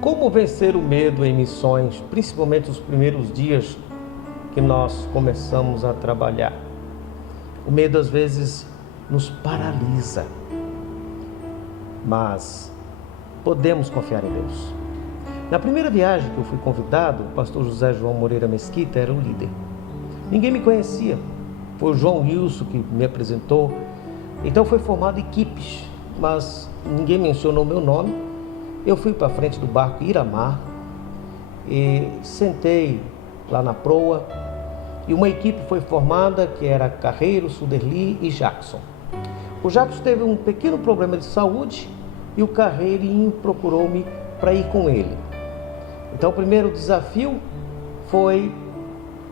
Como vencer o medo em missões, principalmente os primeiros dias que nós começamos a trabalhar? O medo às vezes nos paralisa, mas podemos confiar em Deus. Na primeira viagem que eu fui convidado, o pastor José João Moreira Mesquita era o líder. Ninguém me conhecia, foi o João Wilson que me apresentou. Então foi formado equipes, mas ninguém mencionou meu nome. Eu fui para frente do barco Iramar e sentei lá na proa e uma equipe foi formada que era Carreiro, Suderli e Jackson. O Jackson teve um pequeno problema de saúde e o Carreirinho procurou-me para ir com ele. Então o primeiro desafio foi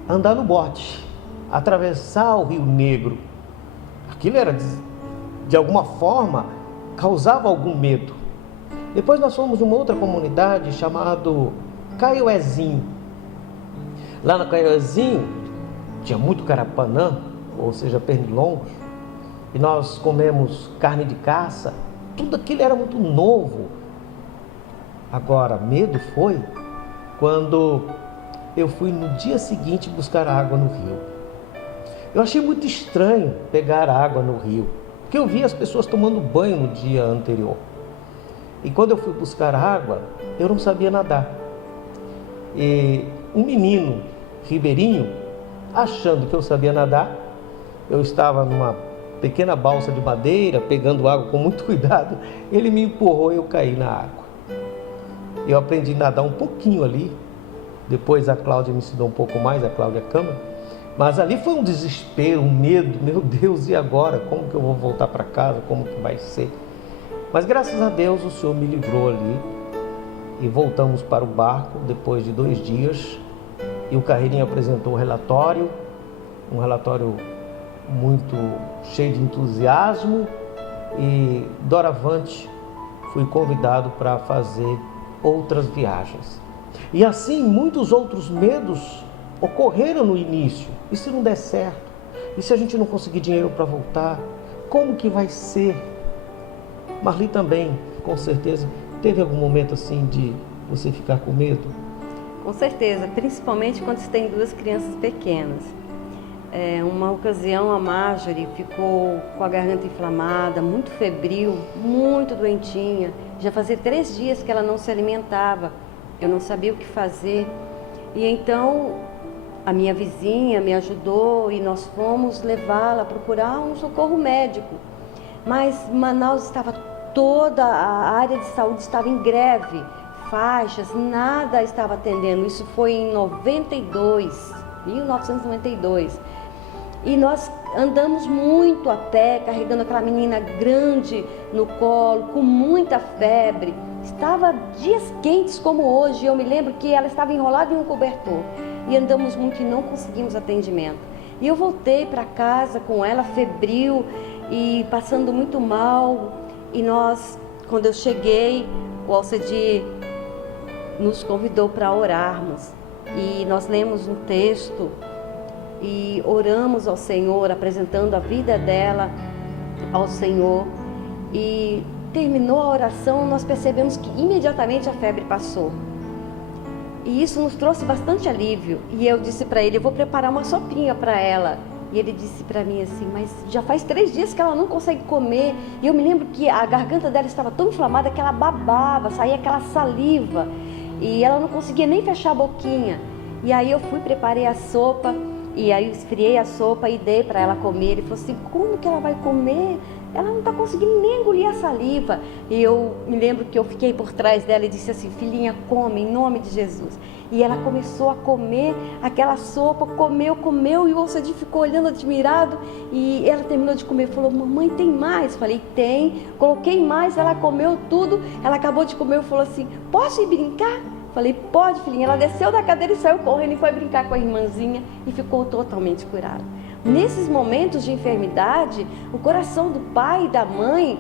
andar no bote, atravessar o Rio Negro. Aquilo era, de alguma forma, causava algum medo. Depois nós fomos numa outra comunidade chamada Caioezinho. Lá no Caioezinho tinha muito carapanã, ou seja, pernilongos, e nós comemos carne de caça. Tudo aquilo era muito novo. Agora, medo foi quando eu fui no dia seguinte buscar água no rio. Eu achei muito estranho pegar água no rio, porque eu via as pessoas tomando banho no dia anterior. E quando eu fui buscar água, eu não sabia nadar. E um menino ribeirinho, achando que eu sabia nadar, eu estava numa pequena balsa de madeira, pegando água com muito cuidado, ele me empurrou e eu caí na água. Eu aprendi a nadar um pouquinho ali, depois a Cláudia me ensinou um pouco mais, a Cláudia Câmara, mas ali foi um desespero, um medo, meu Deus, e agora? Como que eu vou voltar para casa? Como que vai ser? Mas graças a Deus o Senhor me livrou ali e voltamos para o barco depois de 2 dias e o Carreirinho apresentou um relatório muito cheio de entusiasmo e doravante fui convidado para fazer outras viagens. E assim muitos outros medos ocorreram no início. E se não der certo? E se a gente não conseguir dinheiro para voltar? Como que vai ser? Marli também, com certeza, teve algum momento assim de você ficar com medo? Com certeza, principalmente quando você tem 2 crianças pequenas. Uma ocasião a Marjorie ficou com a garganta inflamada, muito febril, muito doentinha. Já fazia 3 dias que ela não se alimentava, eu não sabia o que fazer. E então a minha vizinha me ajudou e nós fomos levá-la a procurar um socorro médico. Mas Manaus estava toda a área de saúde estava em greve, faixas, nada estava atendendo. Isso foi em 1992. E nós andamos muito a pé, carregando aquela menina grande no colo, com muita febre. Estava dias quentes como hoje. Eu me lembro que ela estava enrolada em um cobertor. E andamos muito e não conseguimos atendimento. E eu voltei para casa com ela febril e passando muito mal. E nós, quando eu cheguei, o Alcedi nos convidou para orarmos. E nós lemos um texto e oramos ao Senhor, apresentando a vida dela ao Senhor. E terminou a oração, nós percebemos que imediatamente a febre passou. E isso nos trouxe bastante alívio. E eu disse para ele, eu vou preparar uma sopinha para ela. E ele disse para mim assim, mas já faz 3 dias que ela não consegue comer. E eu me lembro que a garganta dela estava tão inflamada que ela babava, saía aquela saliva. E ela não conseguia nem fechar a boquinha. E aí eu fui, preparei a sopa. E aí eu esfriei a sopa e dei para ela comer. Ele falou assim, como que ela vai comer? Ela não está conseguindo nem engolir a saliva. E eu me lembro que eu fiquei por trás dela e disse assim, filhinha, come em nome de Jesus. E ela começou a comer aquela sopa, comeu, e o Alcedi ficou olhando admirado. E ela terminou de comer, falou, mamãe, tem mais? Falei, tem. Coloquei mais, ela comeu tudo. Ela acabou de comer e falou assim, posso ir brincar? Falei, pode, filhinha. Ela desceu da cadeira e saiu correndo e foi brincar com a irmãzinha e ficou totalmente curada. Nesses momentos de enfermidade, o coração do pai e da mãe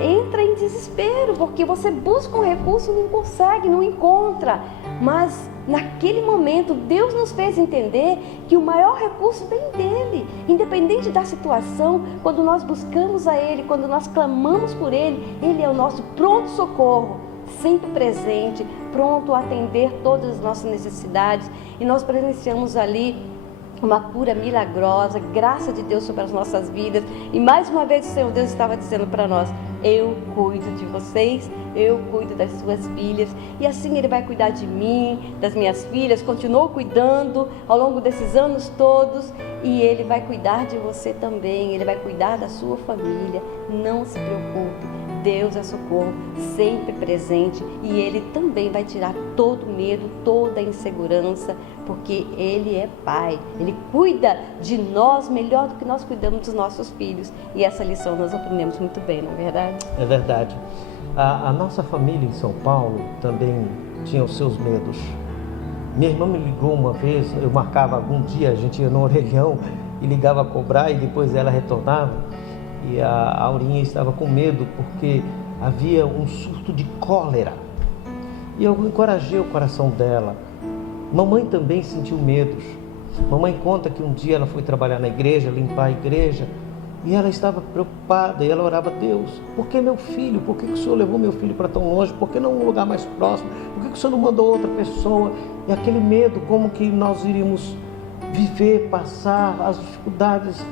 entra em desespero, porque você busca um recurso, não consegue, não encontra. Mas naquele momento, Deus nos fez entender que o maior recurso vem dele. Independente da situação, quando nós buscamos a Ele, quando nós clamamos por Ele, Ele é o nosso pronto socorro, sempre presente, pronto a atender todas as nossas necessidades. E nós presenciamos ali uma cura milagrosa, graça de Deus sobre as nossas vidas. E mais uma vez o Senhor Deus estava dizendo para nós: eu cuido de vocês, eu cuido das suas filhas. E assim Ele vai cuidar de mim, das minhas filhas, continuou cuidando ao longo desses anos todos. E Ele vai cuidar de você também, Ele vai cuidar da sua família. Não se preocupe, Deus é socorro, sempre presente. E Ele também vai tirar todo o medo, toda a insegurança, porque Ele é Pai. Ele cuida de nós melhor do que nós cuidamos dos nossos filhos. E essa lição nós aprendemos muito bem, não é verdade? É verdade. A nossa família em São Paulo também tinha os seus medos. Minha irmã me ligou uma vez, eu marcava algum dia, a gente ia no orelhão e ligava a cobrar, e depois ela retornava. E a Aurinha estava com medo porque havia um surto de cólera. E eu encorajei o coração dela. Mamãe também sentiu medos. Mamãe conta que um dia ela foi trabalhar na igreja, limpar a igreja, e ela estava preocupada, e ela orava: Deus, por que meu filho? Por que o Senhor levou meu filho para tão longe? Por que não um lugar mais próximo? Por que o Senhor não mandou outra pessoa? E aquele medo, como que nós iríamos viver, passar as dificuldades.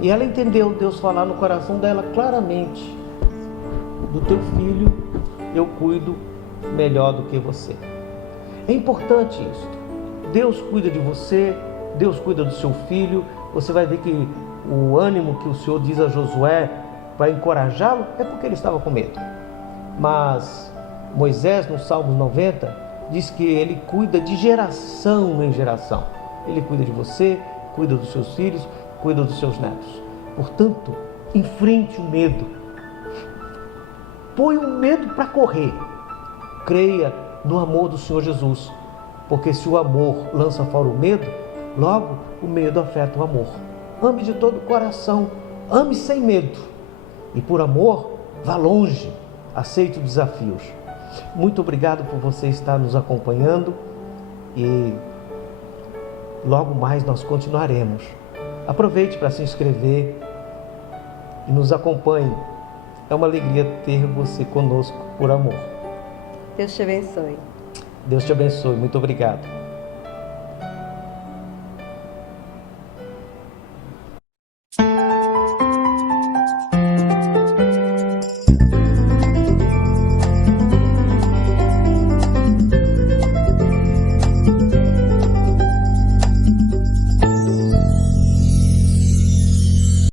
E ela entendeu Deus falar no coração dela claramente: do teu filho eu cuido melhor do que você. É importante isso. Deus cuida de você, Deus cuida do seu filho. Você vai ver que o ânimo que o Senhor diz a Josué para encorajá-lo é porque ele estava com medo. Mas Moisés, no Salmos 90, diz que ele cuida de geração em geração. Ele cuida de você, cuida dos seus filhos, cuida dos seus netos. Portanto, enfrente o medo. Põe o medo para correr. Creia no amor do Senhor Jesus. Porque se o amor lança fora o medo, logo o medo afeta o amor. Ame de todo o coração. Ame sem medo. E por amor, vá longe. Aceite os desafios. Muito obrigado por você estar nos acompanhando. E logo mais nós continuaremos. Aproveite para se inscrever e nos acompanhe. É uma alegria ter você conosco por amor. Deus te abençoe. Deus te abençoe. Muito obrigado.